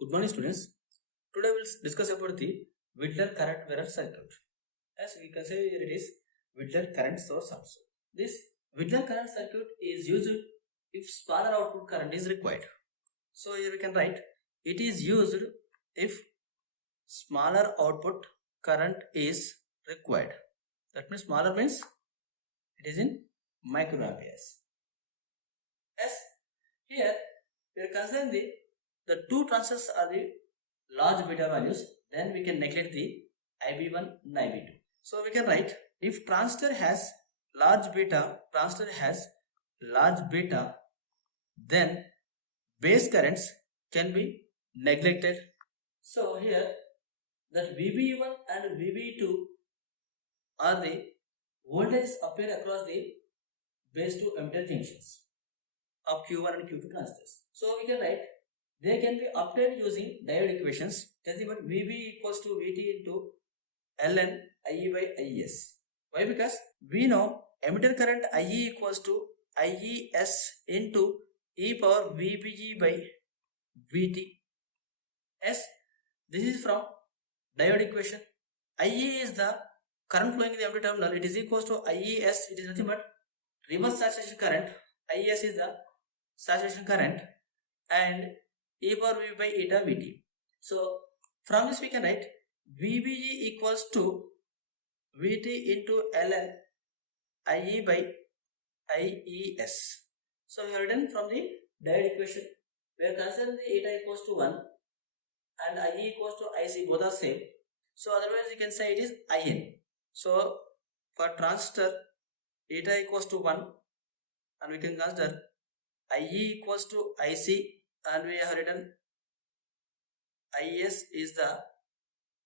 Good morning, students. Today we'll discuss about the Whittler current mirror circuit. As we can say, here it is Whittler current source also. This Whittler current circuit is used if smaller output current is required. So here we can write it is used if smaller output current is required. That means smaller means it is in microamperes. As here we are considering the two transistors are the large beta values, then we can neglect the IB1 and IB2. So we can write if transistor has large beta, then base currents can be neglected. So here that VB1 and VB2 are the voltages appear across the base to emitter junctions of Q1 and Q2 transistors. So we can write they can be obtained using diode equations. Nothing but VB equals to VT into ln IE by IES. Why? Because we know emitter current IE equals to IES into e power VBE by VT. As this is from diode equation. IE is the current flowing in the emitter terminal. It is equals to IES. It is nothing but reverse saturation current. IES is the saturation current and e power V by eta Vt. So from this we can write VBE equals to Vt into ln IE by IES. So we have written from the diode equation. We are considering the eta equals to 1 and IE equals to IC, both are same. So otherwise you can say it is IN. So for transistor eta equals to 1 and we can consider IE equals to IC and we have written IS is the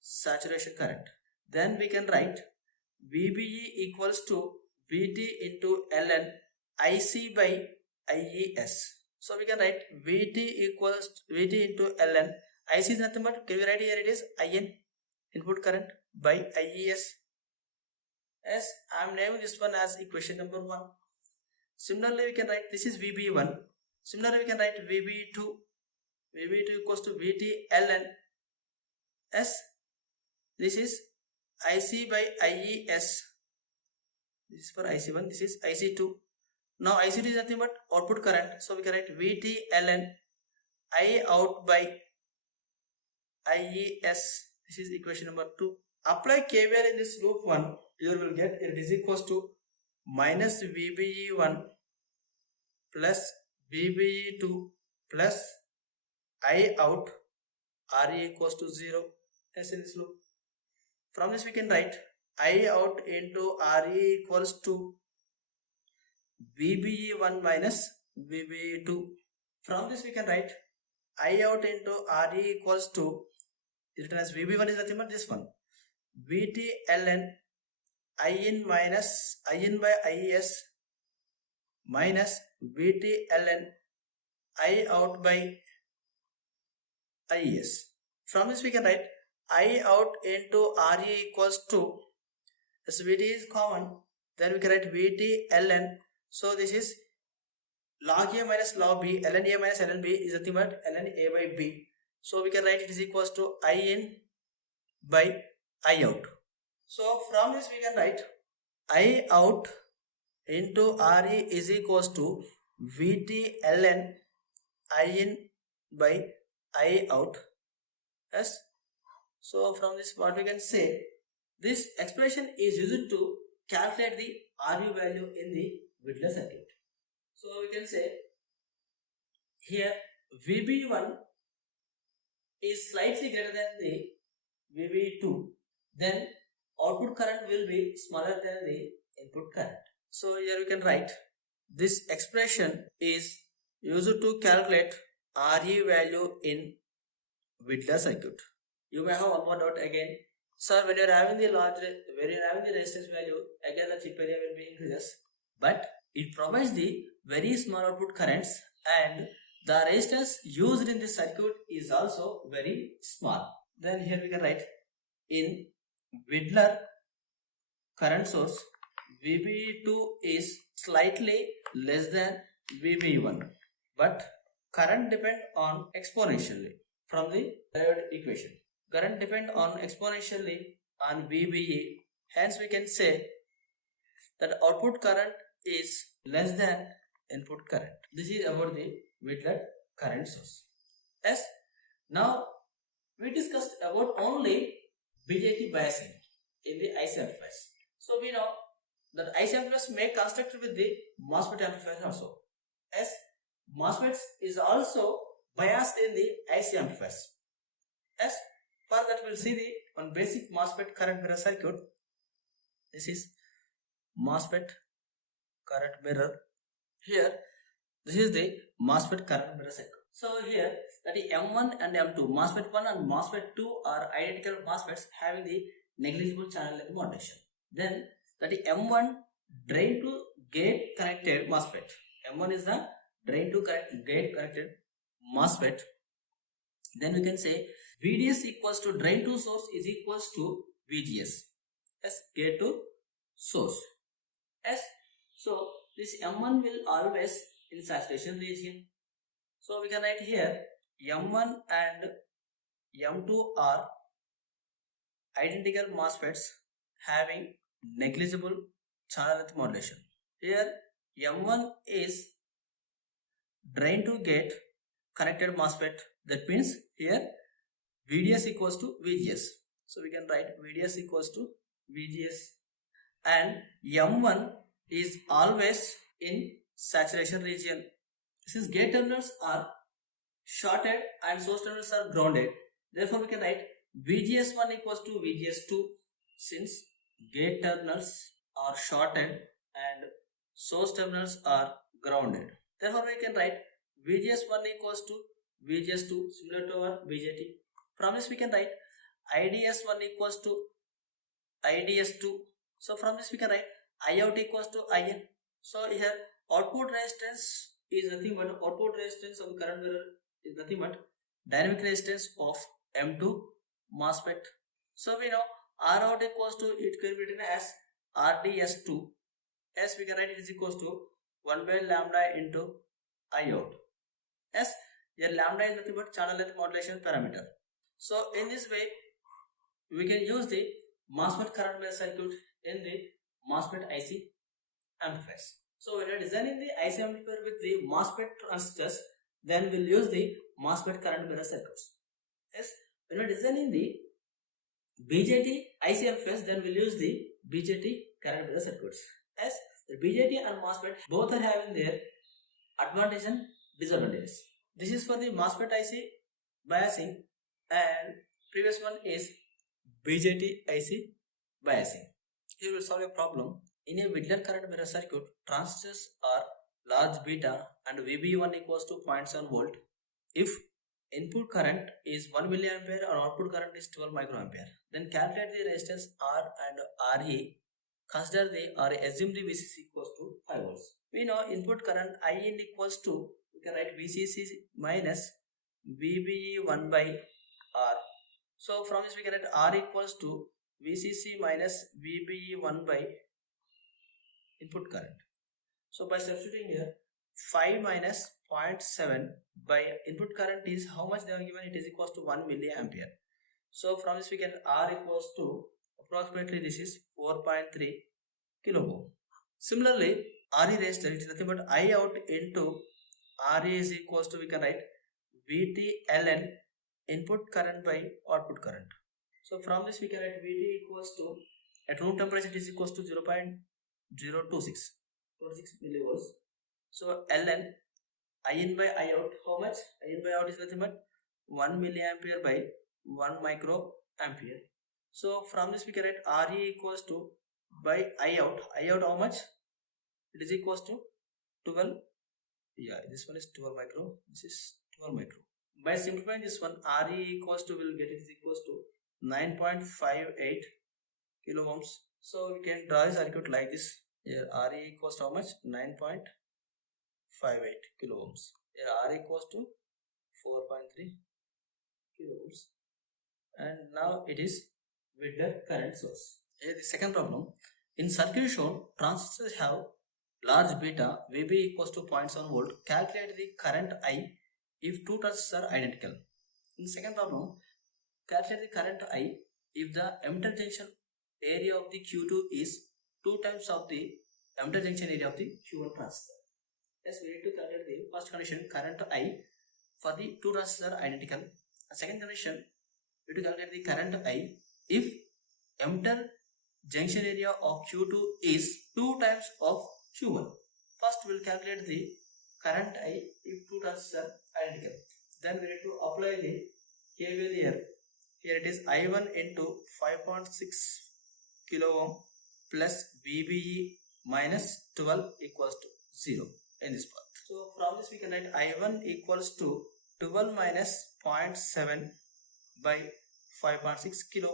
saturation current. Then we can write VBE equals to VT into ln IC by IES. So we can write VT equals to VT into ln IC is nothing but, can we write here it is IN, input current, by IES. As I am naming this one as equation number 1. Similarly we can write this is VB1. Similarly we can write VB2. VB2 equals to VT ln S. This is IC by IES. This is for IC1. This is IC2. Now IC2 is nothing but output current. So we can write VT ln I out by IES. This is equation number 2. Apply KVL in this loop 1. You will get it is equals to minus VBE1 plus VBE2 plus I out RE equals to 0 as in this loop. From this we can write I out into RE equals to VBE1 minus VBE2. From this we can write I out into RE equals to, written as VB1 is nothing but this one, VT ln IN minus IN by IES minus VT ln I out by IES. From this we can write I out into RE equals to, as VT is common, then we can write VT ln, so this is log A minus log B, ln A minus ln B is nothing but ln A by B. So we can write it is equals to IN by I out. So from this we can write I out into RE is equals to VT ln IN by I out. Yes. So from this what we can say, this expression is used to calculate the RU value in the Whittler circuit. So we can say here VB1 is slightly greater than the VB2, then output current will be smaller than the input current. So here we can write this expression is used to calculate RE value in Whittler circuit. You may have one more doubt again. Sir, when you are having the resistance value, again the chip area will be increases. But it provides the very small output currents and the resistance used in this circuit is also very small. Then here we can write in Whittler current source VB2 is slightly less than VB1, but current depend on exponentially. from the diode equation. Current depend on exponentially on VBE. Hence we can say that output current is less than input current. This is about the Whitler current source. Yes. Now we discussed about only BJT biasing in the IC amplifiers. So we know that IC amplifiers may constructed with the MOSFET amplifiers also. As MOSFETs is also biased in the IC amplifiers. As for that we'll see the one basic MOSFET current mirror circuit. This is MOSFET current mirror. Here this is the MOSFET current mirror circuit. So here that is M1 and M2, MOSFET 1 and MOSFET 2 are identical MOSFETs having the negligible channel length modulation. Then that is M1 drain to gate connected MOSFET. M1 is the drain to gate connected MOSFET. Then we can say VDS equals to drain to source is equals to VGS as gate to source. As so this M1 will always in saturation region. So we can write here M1 and M2 are identical MOSFETs having negligible channel length modulation. Here M1 is drain to gate connected MOSFET. That means here VDS equals to VGS. So we can write VDS equals to VGS, and M1 is always in saturation region. Since gate terminals are shorted and source terminals are grounded, therefore we can write VGS1 equals to VGS2. Since gate terminals are shorted and source terminals are grounded, therefore we can write VGS1 equals to VGS2, similar to our BJT. From this we can write IDS1 equals to IDS2. So from this we can write IOUT equals to IN. So here output resistance is nothing but output resistance of the current mirror is nothing but dynamic resistance of M2 MOSFET. So we know ROUT equals to, it can be written as RDS2. As we can write it is equals to 1 by lambda into IOUT. As here lambda is nothing but channel length modulation parameter. So in this way we can use the MOSFET current mirror circuit in the MOSFET IC amplifiers. So when we are designing the IC amplifier with the MOSFET transistors, then we'll use the MOSFET current mirror circuits. Yes, when we are designing the BJT IC amplifiers, then we'll use the BJT current mirror circuits. As the BJT and MOSFET both are having their advantages and disadvantages. This is for the MOSFET IC biasing, and previous one is BJT IC biasing. Here we'll solve a problem. In a Whitler current mirror circuit, transistors are large beta and VB1 equals to 0.7 volt. If input current is 1 milliampere and output current is 12 microampere, then calculate the resistance R and RE. Consider the RE, assume the VCC equals to 5 volts. We know input current IN equals to, we can write VCC minus VBE1 by R. So from this we can write R equals to VCC minus VBE1 by input current. So by substituting here 5 minus 0.7 by input current is how much they are given, it is equals to 1 milliampere. So from this we can R equals to approximately this is 4.3 kilo ohm. Similarly RE resistor, it is nothing but IOUT into RE is equals to, we can write VT ln input current by output current. So from this we can write VT equals to, at room temperature it is equals to 0.026 millivolts. So ln IN by IOUT, how much? IN by IOUT is nothing but 1 milliampere by 1 microampere. So from this we can write RE equals to by IOUT how much? It is equals to 12. Yeah, this one is 12 micro, this is 12 micro. By simplifying this one, RE equals to, will get it is equals to 9.58 kilo ohms. So we can draw the circuit like this. Here RE equals to how much? 9.58 kilo ohms. Here R equals to 4.3 kilo ohms. And now it is with the current source. Here the second problem. In circuit shown, transistors have large beta, VB equals to 0.7 volt. Calculate the current I if two transistors are identical. In second problem, calculate the current I if the emitter junction area of the Q2 is 2 times of the emitter junction area of the Q1 transistor. Yes, we need to calculate the first condition, current I for the two transistors are identical. Second condition, we need to calculate the current I if emitter junction area of Q2 is 2 times of Q1. First we will calculate the current I if two transistors are identical. Then we need to apply the KVL here. Here it is I1 into 5.6 kilo ohm plus VBE minus 12 equals to 0 in this part. So from this we can write I1 equals to 12 minus 0.7 by 5.6 kilo.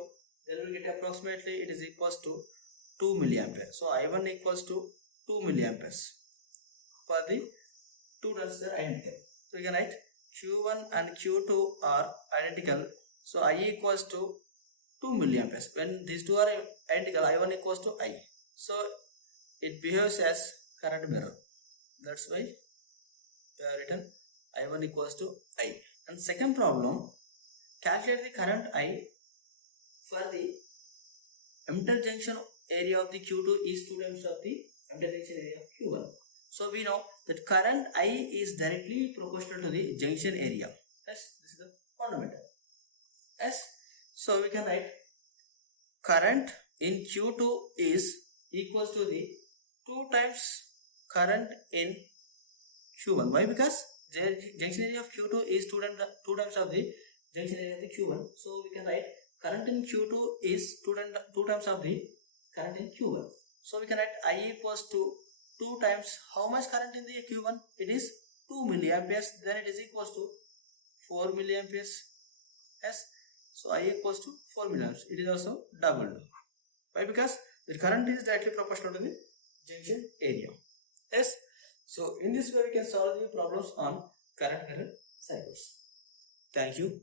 Then we get approximately it is equals to 2 milliampere. So I1 equals to 2 milliamperes for the two transistors identical. So we can write Q1 and Q2 are identical. So I equals to 2 milliamperes. When these two are identical, I1 equals to I. So it behaves as current mirror. That's why we have written I1 equals to I. And second problem, calculate the current I for the emitter junction area of the Q2 is 2 times of the emitter junction area of Q1. So we know that current I is directly proportional to the junction area. Yes, this is the fundamental. Yes, so we can write current in Q2 is equals to the 2 times current in Q1. Why? Because the junction area of Q2 is 2 times of the junction area of the Q1. So we can write current in Q2 is 2 times of the current in Q1. So we can write I equals to 2 times how much current in the Q1? It is 2 milliamperes. Then it is equals to 4 milliamperes. Yes. So I equals to 4 milliamperes. It is also doubled. Why? Because the current is directly proportional to the junction area. Yes. So in this way we can solve the problems on current mirror cycles. Thank you.